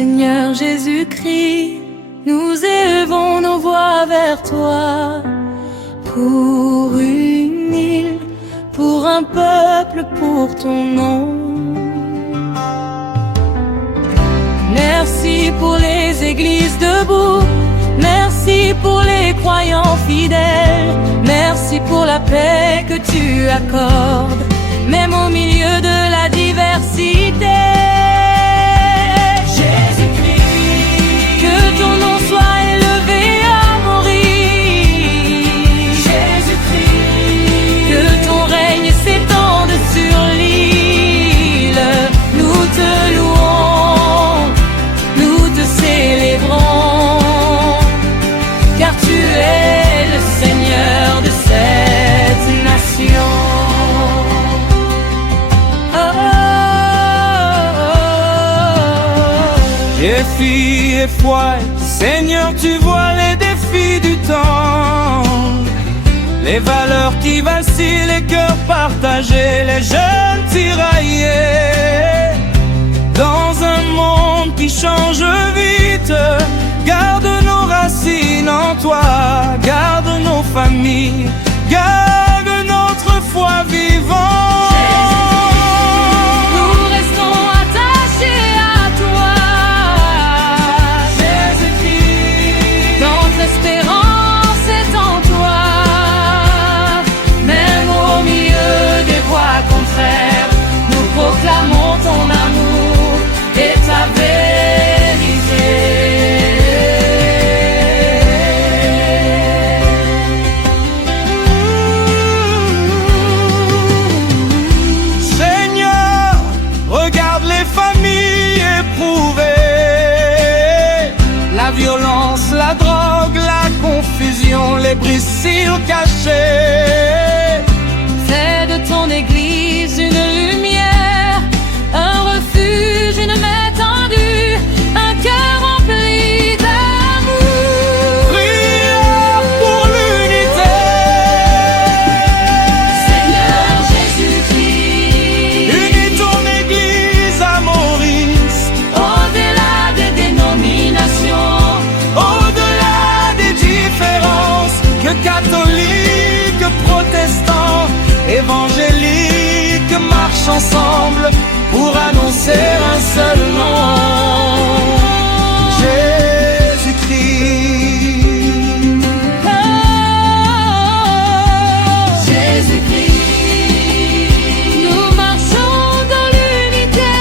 Seigneur Jésus-Christ, nous élevons nos voix vers toi. Pour une île, pour un peuple, pour ton nom. Merci pour les églises debout, merci pour les croyants fidèles, merci pour la paix que tu accordes, même au milieu de la diversité. Jésus-Christ, que ton nom soit élevé à Maurice. Jésus-Christ, que ton règne s'étende sur l'île. Nous te louons, nous te célébrons, car tu es le Seigneur de cette nation. Défis et foi, Seigneur, tu vois les défis du temps, les valeurs qui vacillent, les cœurs partagés, les jeunes tiraillés. Dans un monde qui change vite, garde nos racines en toi, garde nos familles, garde notre foi vivante. Nous proclamons ton amour et ta vérité. Seigneur, regarde les familles éprouvées, la violence, la drogue, la confusion, les blessures cachées. Fais de ton église une lumière, un refuge, une main tendue, un cœur rempli d'amour. Prière pour l'unité. Seigneur Jésus-Christ, Unis ton église à Maurice, au-delà des dénominations, au-delà des différences, que catholiques, protestants, évangéliques marchent ensemble pour annoncer un seul nom, Jésus-Christ. oh, Jésus-Christ, nous marchons dans l'unité.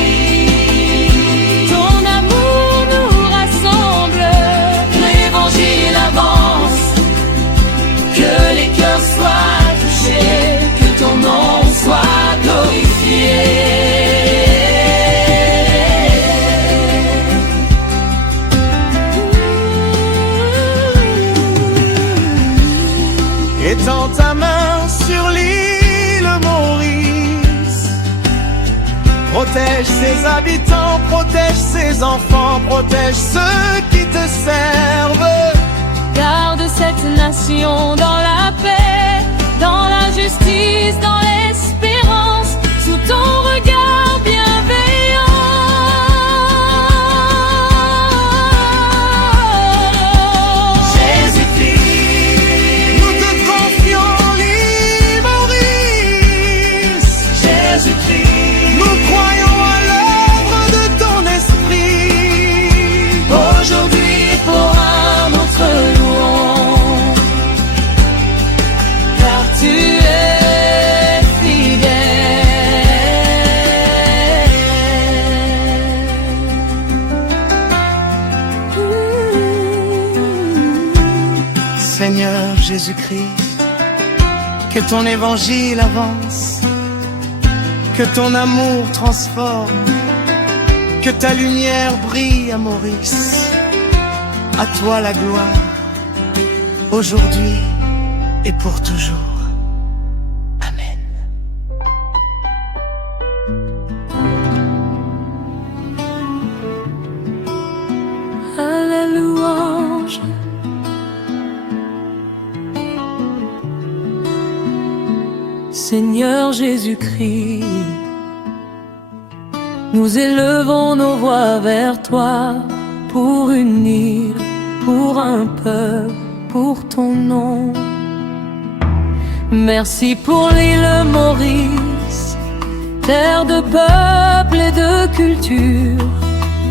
Jésus-Christ, ton amour nous rassemble, l'évangile avance, que les cœurs soient touchés, que ton nom soit glorifié. Étends ta main sur l'île Maurice, protège ses habitants, protège ses enfants, protège ceux qui te servent. Garde cette nation dans la paix, dans la justice, dans l'espérance, sous ton regard bienveillant. Jésus-Christ, Nous te confions l'île Maurice. Jésus-Christ, Nous croyons à l'œuvre de ton esprit. aujourd'hui pour un autre louange, car tu es fidèle. Seigneur Jésus-Christ, que ton évangile avance, que ton amour transforme, que ta lumière brille à Maurice. À toi la gloire, aujourd'hui et pour toujours. Amen. À la louange, Seigneur Jésus-Christ, nous élevons nos voix vers toi pour unir, pour un peuple, pour ton nom. Merci pour l'île Maurice, terre de peuple et de culture,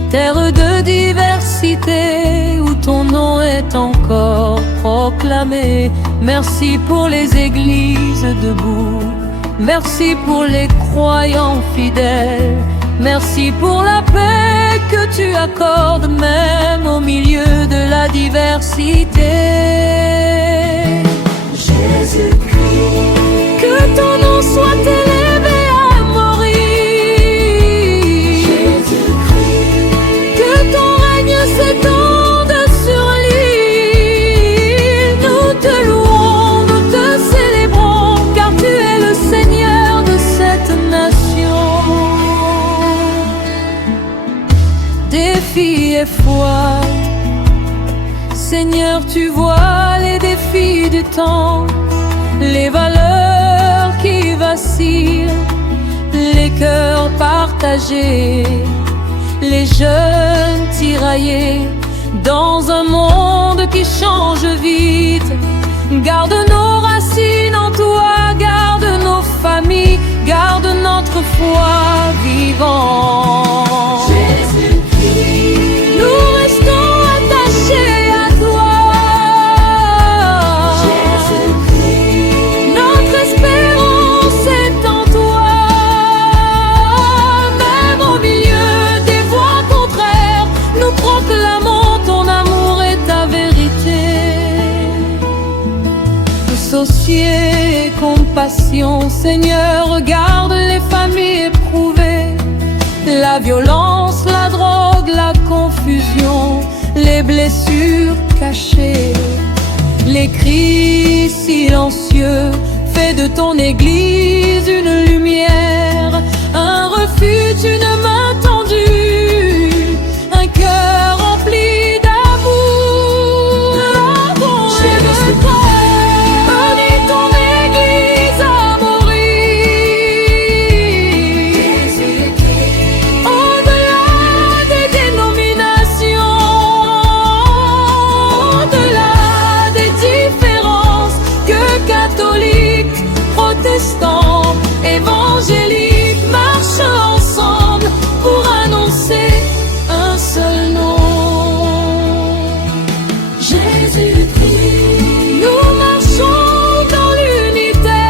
terre de diversité où ton nom est encore proclamé. Merci pour les églises debout, merci pour les croyants fidèles, merci pour la paix que tu accordes même au milieu de la diversité. Jésus-Christ, que ton nom soit élevé à Maurice. Jésus-Christ, que ton règne s'étende sur l'île. Nous te louons, nous te célébrons, car tu es le Seigneur de cette nation. Défis et foi, Seigneur, tu vois les défis du temps, les valeurs qui vacillent, les cœurs partagés, les jeunes tiraillés dans un monde qui change vite. Garde nos racines en toi, garde nos familles, garde notre foi vivante. Jésus-Christ, nous restons attachés à toi. Jésus-Christ, notre espérance est en toi. Même au milieu des voix contraires, nous proclamons ton amour et ta vérité. Associés, compassion, Seigneur, regarde les familles éprouvées, la violence, la drogue, la confusion, les blessures cachées, les cris silencieux. Fais de ton église une lumière, un refuge, une main tendue, un cœur rempli d'amour. Lavons et de toi, bénis ton église à Maurice. Au-delà des dénominations, au-delà des différences, que catholiques, protestants, évangéliques marchent ensemble pour annoncer un seul nom. Jésus-Christ, nous marchons dans l'unité.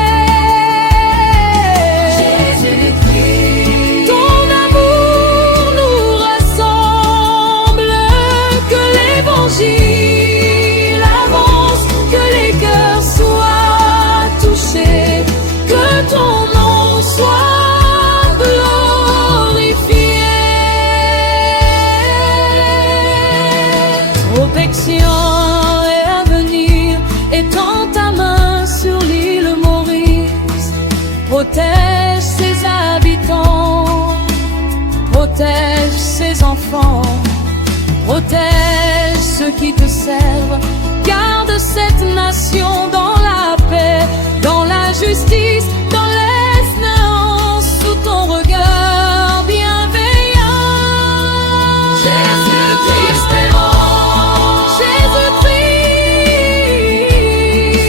Jésus-Christ, ton amour nous rassemble. Que l'évangile avance, que les cœurs soient touchés, que ton nom soit glorifié. Protection et avenir, étends ta main sur l'île Maurice. Protège ses habitants, protège ses enfants, protège ceux qui te servent. Garde cette nation dans la paix, dans la justice, dans l'espérance, sous ton regard bienveillant. Jésus-Christ, espérance. Jésus-Christ,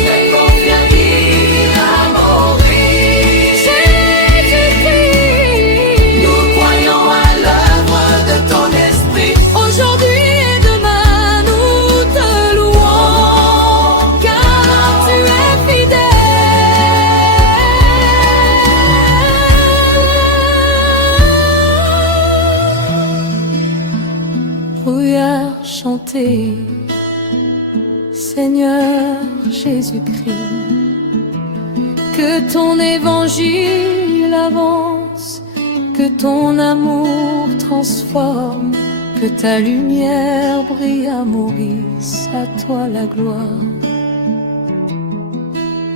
fais confier l'île à Maurice. Jésus-Christ, nous croyons à l'œuvre de ton esprit. Aujourd'hui et demain, nous te louons, car tu es fidèle. Brouillard chanter, Seigneur Jésus-Christ, que ton évangile avance, que ton amour transforme, que ta lumière brille à Maurice, à toi la gloire,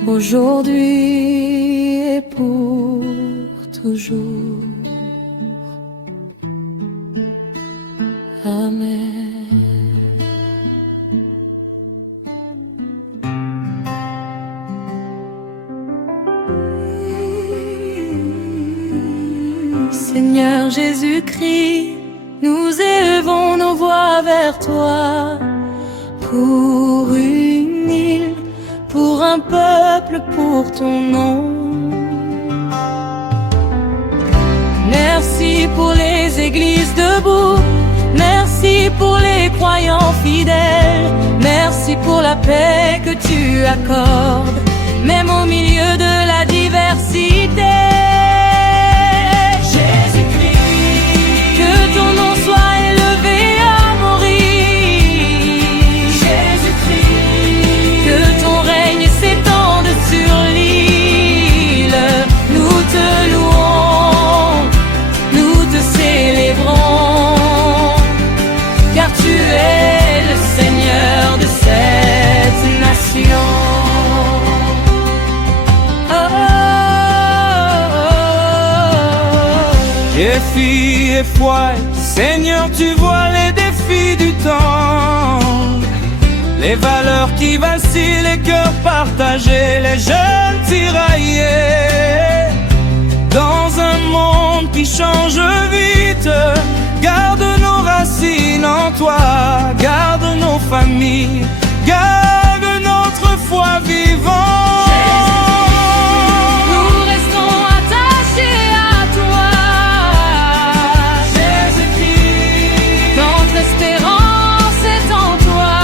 aujourd'hui et pour toujours. Amen. Seigneur Jésus-Christ, nous élevons nos voix vers toi. Pour une île, pour un peuple, pour ton nom. Merci pour les églises debout, merci pour les croyants fidèles, merci pour la paix que tu accordes, même au milieu de la diversité. Jésus-Christ, que ton nom soit élevé à Maurice. Jésus-Christ, que ton règne s'étende sur l'île. Nous te louons, nous te célébrons, car tu es le Seigneur de cette nation. Défis et foi, Seigneur, tu vois les défis du temps, les valeurs qui vacillent, les cœurs partagés, les jeunes tiraillés. Dans un monde qui change vite, garde nos racines en toi, garde nos familles, garde notre foi vivante. Nous restons attachés à toi, Jésus-Christ. Notre espérance est en toi,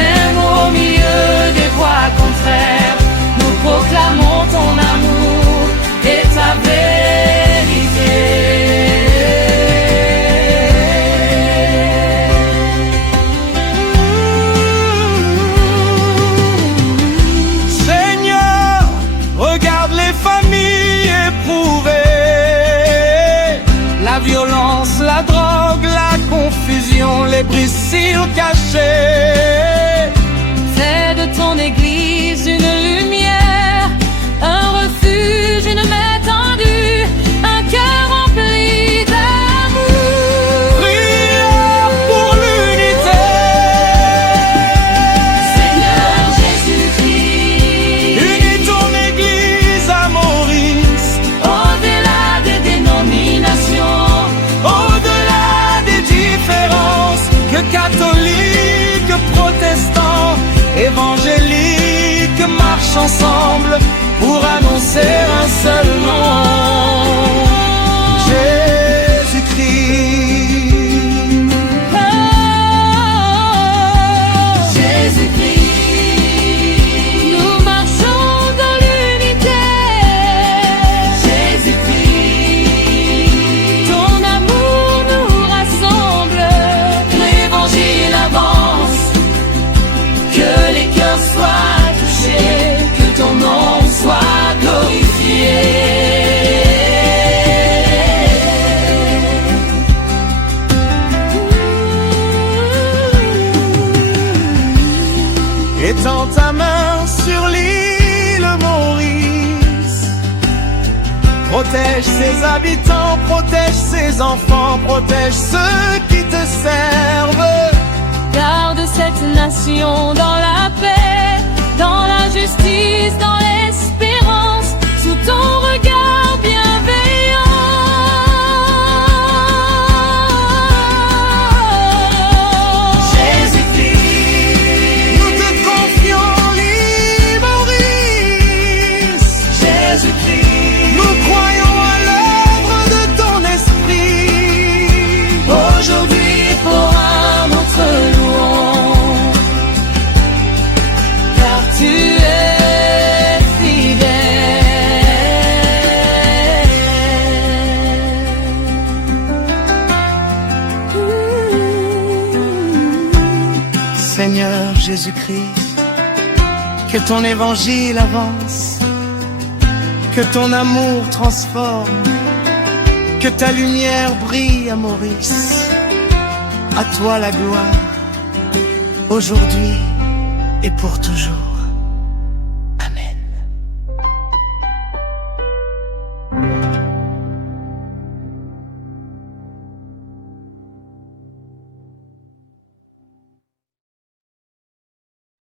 même au milieu des voix contraires. Nous proclamons ton amour et ta vérité. Seigneur, regarde les familles éprouvées, la violence, la drogue, la confusion, les blessures cachées. Fais de ton église une lumière, un refuge, une main tendue, un cœur rempli d'amour. Prière pour l'unité. Seigneur Jésus-Christ, Unis ton église à Maurice, au-delà des dénominations, au-delà des différences, que catholiques, protestants, évangéliques marchent ensemble pour annoncer un seul nom, Jésus-Christ. oh, Jésus-Christ, nous marchons dans l'unité. Jésus-Christ, ton amour nous rassemble, l'évangile avance, que les cœurs soient touchés, que ton nom soit glorifié. Étends ta main sur l'île Maurice, protège ses habitants, protège ses enfants, protège ceux qui te servent. Garde cette nation dans la paix, dans la justice, dans l'espérance, sous ton regard bienveillant. Jésus-Christ, Nous te confions l'île Maurice. Jésus-Christ, Nous croyons à l'œuvre de ton esprit. aujourd'hui pour un autre louange, car tu es fidèle. Seigneur Jésus-Christ, que ton évangile avance, que ton amour transforme, que ta lumière brille à Maurice. À toi la gloire, aujourd'hui et pour toujours.